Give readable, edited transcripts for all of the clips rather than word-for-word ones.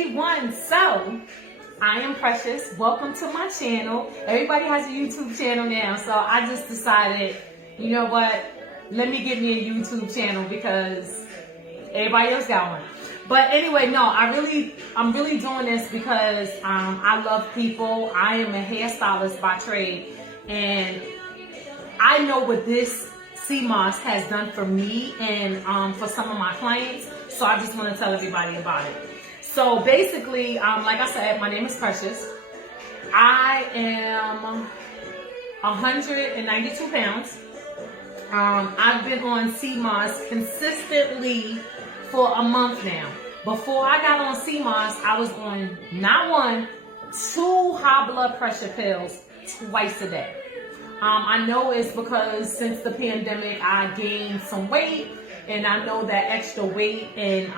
everyone. So I am Precious. Welcome to my channel. Everybody has a YouTube channel now, so I just decided, you know what, let me get me a YouTube channel because everybody else got one. But anyway, no, I'm really doing this because I love people. I am a hairstylist by trade, and I know what this sea moss has done for me and for some of my clients. So I just want to tell everybody about it. So basically, like I said, my name is Precious. I am 192 pounds. I've been on sea moss consistently for a month now. Before I got on sea moss, I was on not one, 2 high blood pressure pills twice a day. I know it's because since the pandemic, I gained some weight, and I know that extra weight and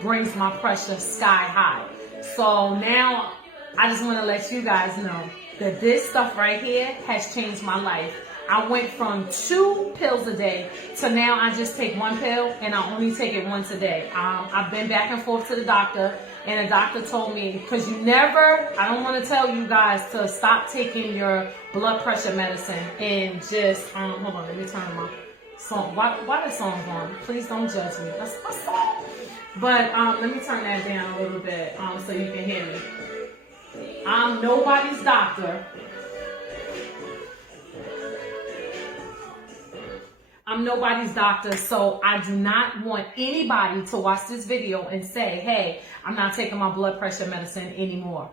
brings my pressure sky high. So now I just want to let you guys know that this stuff right here has changed my life. I went from 2 pills a day to now I just take 1 pill, and I only take it once a day. I've been back and forth to the doctor, and the doctor told me, because I don't want to tell you guys to stop taking your blood pressure medicine and just, hold on, let me turn my song. Why the song's on? Please don't judge me. That's my song. But let me turn that down a little bit so you can hear me. I'm nobody's doctor. I'm nobody's doctor, so I do not want anybody to watch this video and say, hey, I'm not taking my blood pressure medicine anymore.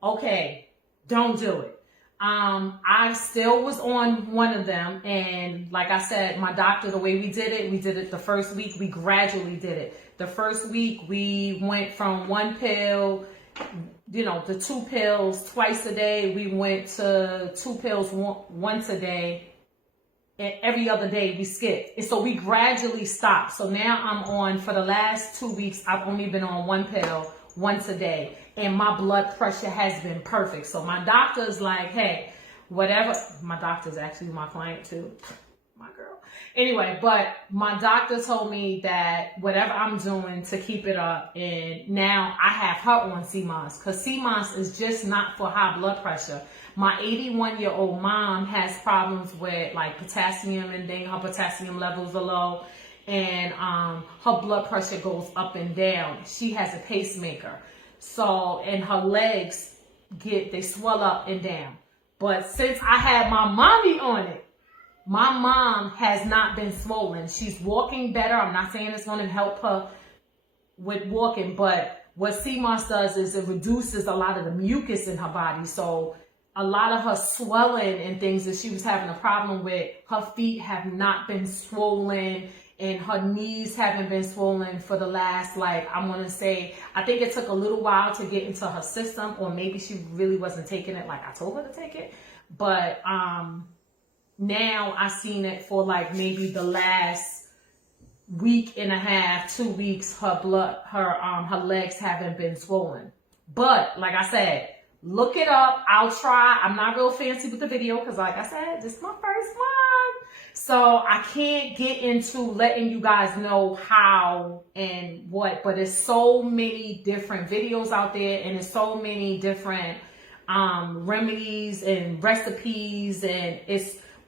Okay, don't do it. I still was on one of them, and like I said, my doctor, the way we did it the first week, we gradually did it. The first week, we went from 1 pill, the 2 pills twice a day. We went to 2 pills once a day. And every other day we skipped. And so we gradually stopped. So now I'm on, for the last 2 weeks, I've only been on 1 pill once a day. And my blood pressure has been perfect. So my doctor's like, hey, whatever. My doctor's actually my client too. My girl. Anyway, but my doctor told me that whatever I'm doing to keep it up, and now I have her on sea moss, because sea moss is just not for high blood pressure. My 81-year-old mom has problems with like potassium and things. Her potassium levels are low, and her blood pressure goes up and down. She has a pacemaker. So, and her legs they swell up and down. But since I had my mommy on it, my mom has not been swollen. She's walking better. I'm not saying it's going to help her with walking, but what sea moss does is it reduces a lot of the mucus in her body. So a lot of her swelling and things that she was having a problem with, her feet have not been swollen, and her knees haven't been swollen for the last, I'm going to say, I think it took a little while to get into her system, or maybe she really wasn't taking it like I told her to take it. But now I've seen it for maybe the last week and a half, 2 weeks, her legs haven't been swollen. But like I said, look it up. I'll try. I'm not real fancy with the video because, like I said, this is my first one. So I can't get into letting you guys know how and what, but there's so many different videos out there, and there's so many different remedies and recipes, and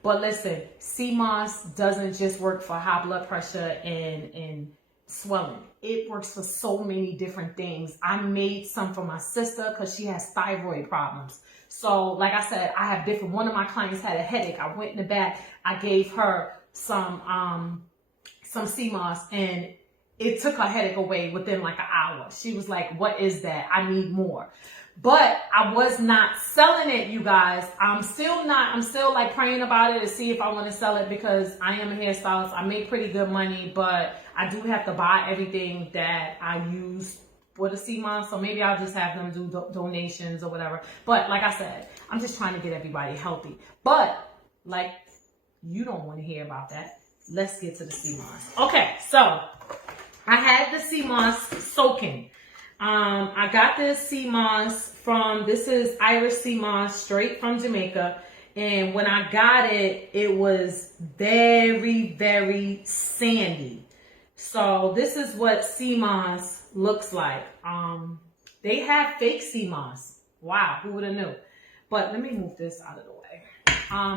but listen, sea moss doesn't just work for high blood pressure and swelling. It works for so many different things. I made some for my sister because she has thyroid problems. So like I said, I have different, one of my clients had a headache. I went in the back, I gave her some sea moss, and it took her headache away within an hour. She was like, what is that? I need more. But I was not selling it, you guys. I'm still praying about it to see if I want to sell it, because I am a hairstylist. I make pretty good money, but I do have to buy everything that I use for the sea moss. So maybe I'll just have them do donations or whatever. But like I said, I'm just trying to get everybody healthy. But you don't want to hear about that. Let's get to the sea moss. Okay, so I had the sea moss soaking. I got this sea moss this is Irish sea moss, straight from Jamaica. And when I got it, it was very, very sandy. So this is what sea moss looks like. They have fake sea moss. Wow, who would have knew? But let me move this out of the way.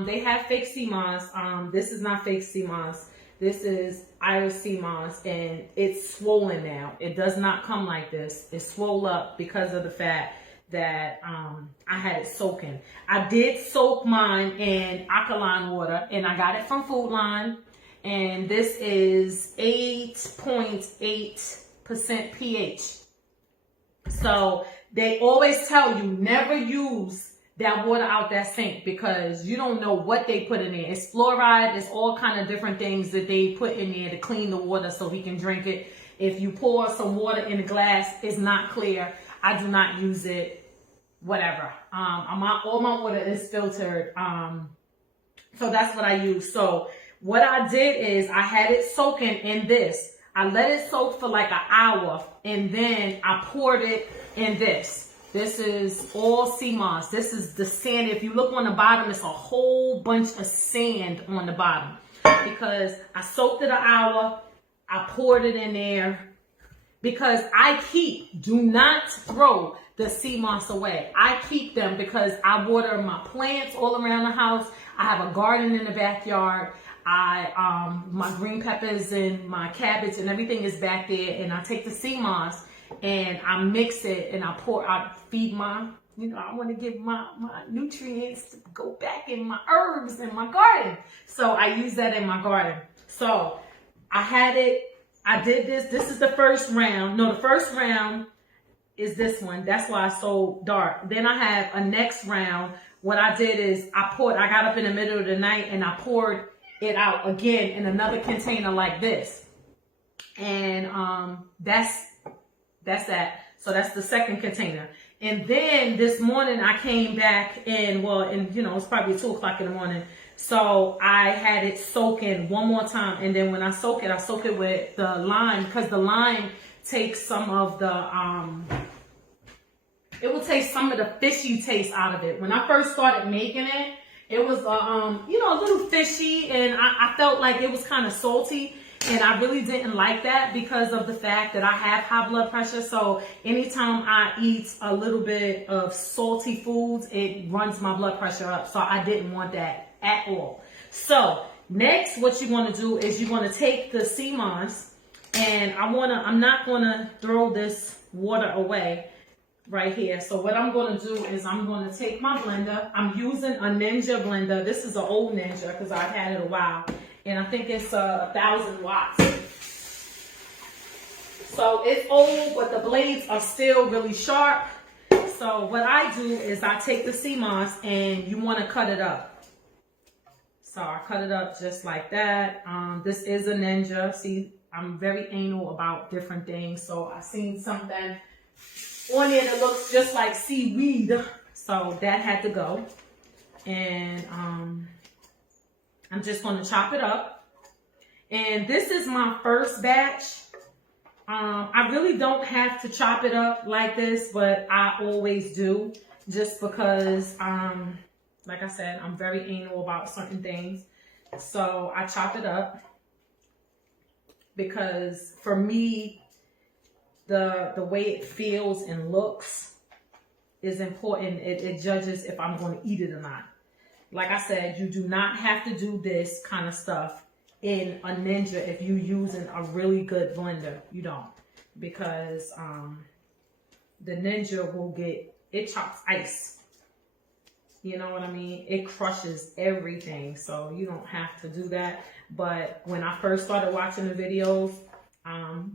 They have fake sea moss. This is not fake sea moss. This is Irish sea moss, and it's swollen now. It does not come like this. It's swole up because of the fact that I had it soaking. I did soak mine in alkaline water, and I got it from Food Line. And this is 8.8% pH. So they always tell you never use that water out that sink because you don't know what they put in there. It's fluoride. It's all kind of different things that they put in there to clean the water so we can drink it. If you pour some water in a glass, it's not clear. I do not use it. Whatever. All my water is filtered. So that's what I use. So what I did is I had it soaking in this. I let it soak for like an hour, and then I poured it in this. This is all sea moss. This is the sand. If you look on the bottom, it's a whole bunch of sand on the bottom because I soaked it an hour. I poured it in there because do not throw the sea moss away. I keep them because I water my plants all around the house. I have a garden in the backyard. My green peppers and my cabbage and everything is back there, and I take the sea moss and I mix it and I feed my, I want to give my nutrients to go back in my herbs in my garden. So I use that in my garden. So I did this. This is the first round. No, the first round is this one. That's why it's so dark. Then I have a next round. What I did is I got up in the middle of the night and I poured it out again in another container like this. And that's that. So that's the second container. And then this morning I came back and it's probably 2 o'clock in the morning. So I had it soaking one more time. And then when I soak it with the lime, because the lime takes some of the, it will take some of the fishy taste out of it. When I first started making it, it was, a little fishy, and I felt like it was kind of salty. And I really didn't like that because of the fact that I have high blood pressure. So anytime I eat a little bit of salty foods, it runs my blood pressure up. So I didn't want that at all. So next, what you want to do is you want to take the sea moss, and I'm not going to throw this water away right here. So what I'm going to do is I'm going to take my blender. I'm using a Ninja blender. This is an old Ninja because I've had it a while. And I think it's 1,000 watts. So it's old, but the blades are still really sharp. So what I do is I take the sea moss, and you want to cut it up. So I cut it up just like that. This is a Ninja. See, I'm very anal about different things. So I seen something on there that looks just like seaweed. So that had to go. And I'm just going to chop it up. And this is my first batch. I really don't have to chop it up like this, but I always do just because, like I said, I'm very anal about certain things. So I chop it up because for me, the way it feels and looks is important. It judges if I'm going to eat it or not. Like I said, you do not have to do this kind of stuff in a Ninja if you're using a really good blender. You don't. Because the Ninja it chops ice. You know what I mean? It crushes everything. So you don't have to do that. But when I first started watching the videos,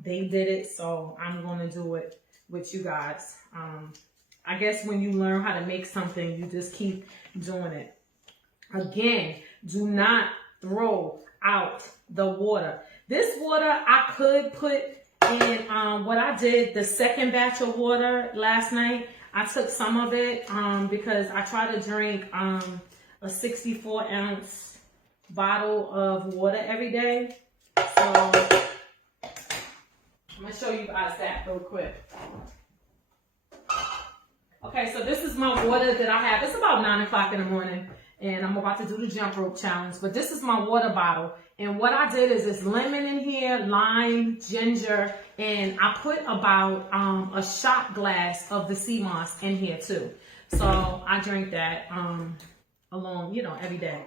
they did it. So I'm going to do it with you guys. I guess when you learn how to make something, you just keep doing it. Again, do not throw out the water. This water I could put in what I did, the second batch of water last night. I took some of it because I try to drink a 64-ounce bottle of water every day. So I'm going to show you guys that real quick. Okay, so this is my water that I have. It's about 9 o'clock in the morning. And I'm about to do the jump rope challenge. But this is my water bottle. And what I did is it's lemon in here, lime, ginger, And I put about a shot glass of the sea moss in here too. So I drink that along, you know, every day.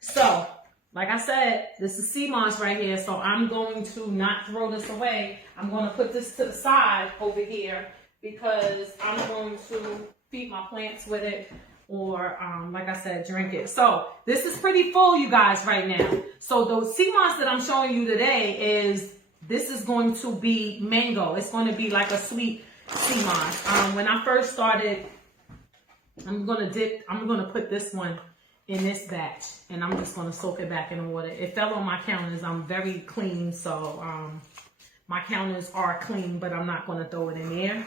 So, like I said, this is sea moss right here. So I'm going to not throw this away. I'm going to put this to the side over here because I'm going to feed my plants with it, or like I said, drink it. So this is pretty full, you guys, right now. So the sea moss that I'm showing you today this is going to be mango. It's going to be like a sweet sea moss. When I first started, I'm going to put this one in this batch, and I'm just going to soak it back in the water. It fell on my counters. I'm very clean, so my counters are clean, but I'm not going to throw it in there.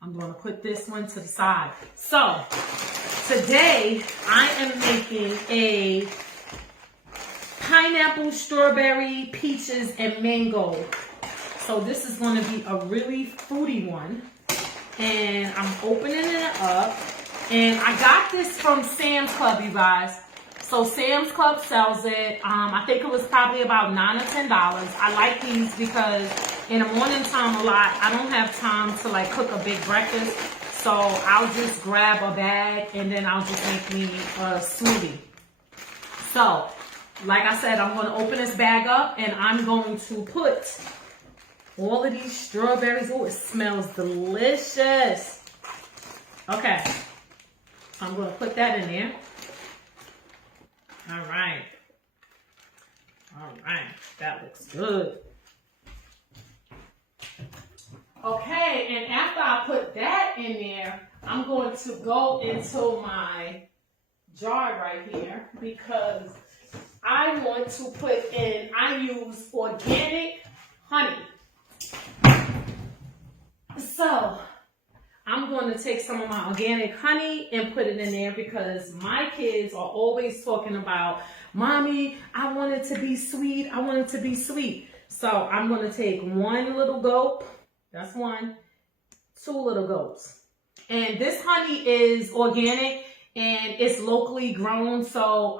I'm going to put this one to the side. So today I am making a pineapple, strawberry, peaches, and mango. So this is going to be a really fruity one, and I'm opening it up. And I got this from Sam's Club, you guys. So Sam's Club sells it. I think it was probably about $9 or $10. I like these because in the morning time a lot, I don't have time to like cook a big breakfast. So I'll just grab a bag and then I'll just make me a smoothie. So, like I said, I'm going to open this bag up and I'm going to put all of these strawberries. Oh, it smells delicious. Okay. I'm going to put that in there. All right. All right. That looks good. Okay, and after I put that in there, I'm going to go into my jar right here because I want to put in, I use organic honey. So I'm going to take some of my organic honey and put it in there because my kids are always talking about, Mommy, I want it to be sweet. I want it to be sweet. So I'm going to take one little gulp. That's one. 2 little gulps. And this honey is organic and it's locally grown. So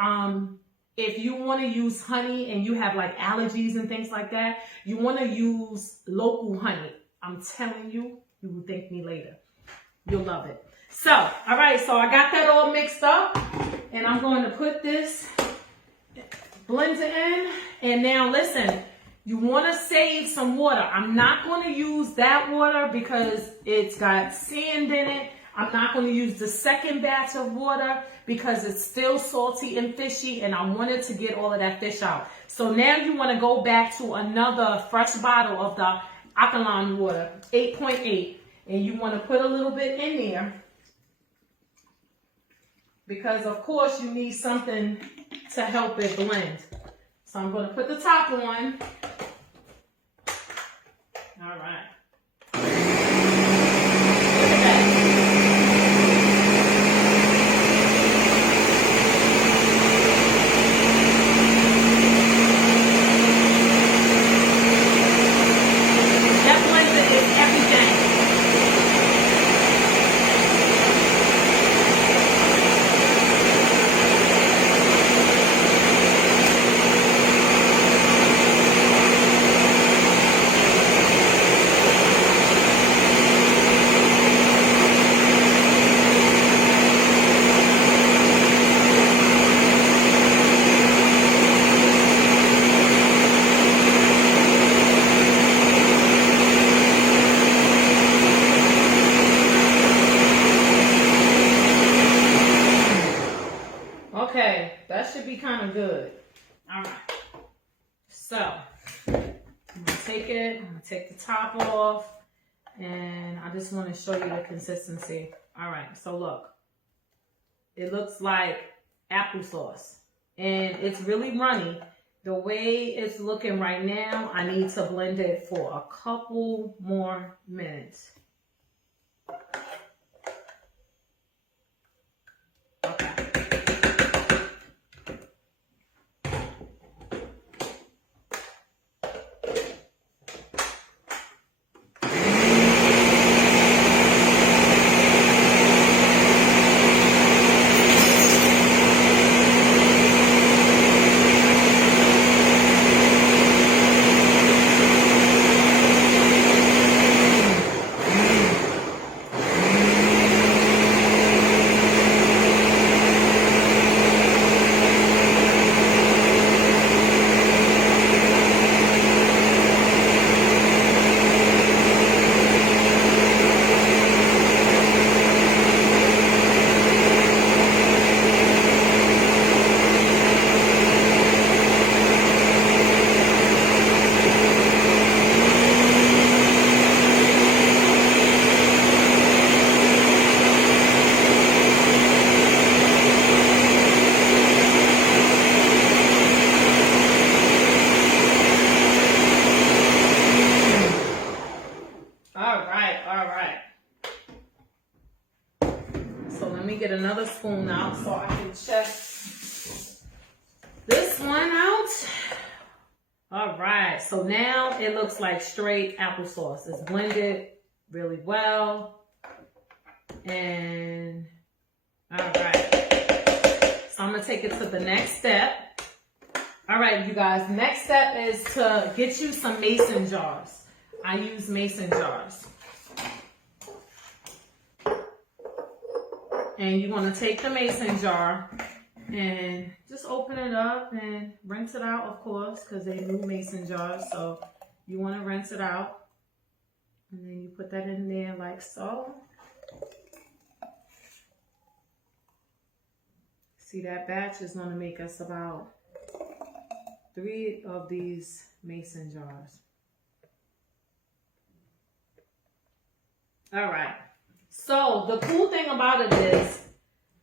if you want to use honey and you have like allergies and things like that, you want to use local honey. I'm telling you, you will thank me later. You'll love it. So, all right, so I got that all mixed up and I'm going to put this blender in. And now listen, you want to save some water. I'm not going to use that water because it's got sand in it. I'm not going to use the second batch of water because it's still salty and fishy and I wanted to get all of that fish out. So now you want to go back to another fresh bottle of the alkaline water, 8.8. And you want to put a little bit in there because, of course, you need something to help it blend. So I'm going to put the top on. All right. Look at that. That blender is everything. Okay, that should be kind of good. All right. So, I'm going to take it. I'm going to take the top off. And I just want to show you the consistency. All right. So, look. It looks like applesauce. And it's really runny. The way it's looking right now, I need to blend it for a couple more minutes. Okay. me get another spoon out so I can check this one out. All right, so now it looks like straight applesauce. It's blended really well. And all right, so I'm gonna take it to the next step. All right, you guys, next step is to get you some mason jars. I use mason jars. And you want to take the mason jar and just open it up and rinse it out, of course, because they new mason jars. So you want to rinse it out. And then you put that in there like so. See, that batch is going to make us about 3 of these mason jars. All right. So the cool thing about it is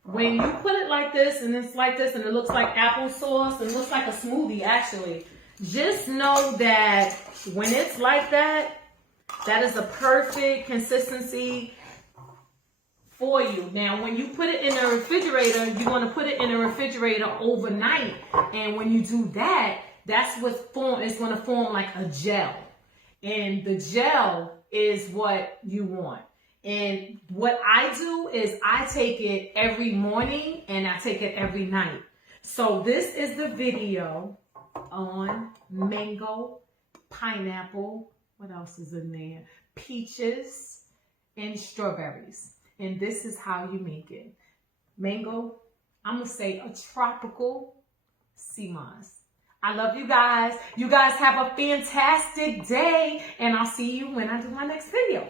when you put it like this and it's like this and it looks like applesauce and it looks like a smoothie actually, just know that when it's like that, that is a perfect consistency for you. Now, when you put it in the refrigerator, you want to put it in the refrigerator overnight. And when you do that, that's what it's going to form like a gel. And the gel is what you want. And what I do is I take it every morning and I take it every night. So this is the video on mango, pineapple, what else is in there? Peaches and strawberries. And this is how you make it. Mango, I'm going to say a tropical sea moss. I love you guys. You guys have a fantastic day. And I'll see you when I do my next video.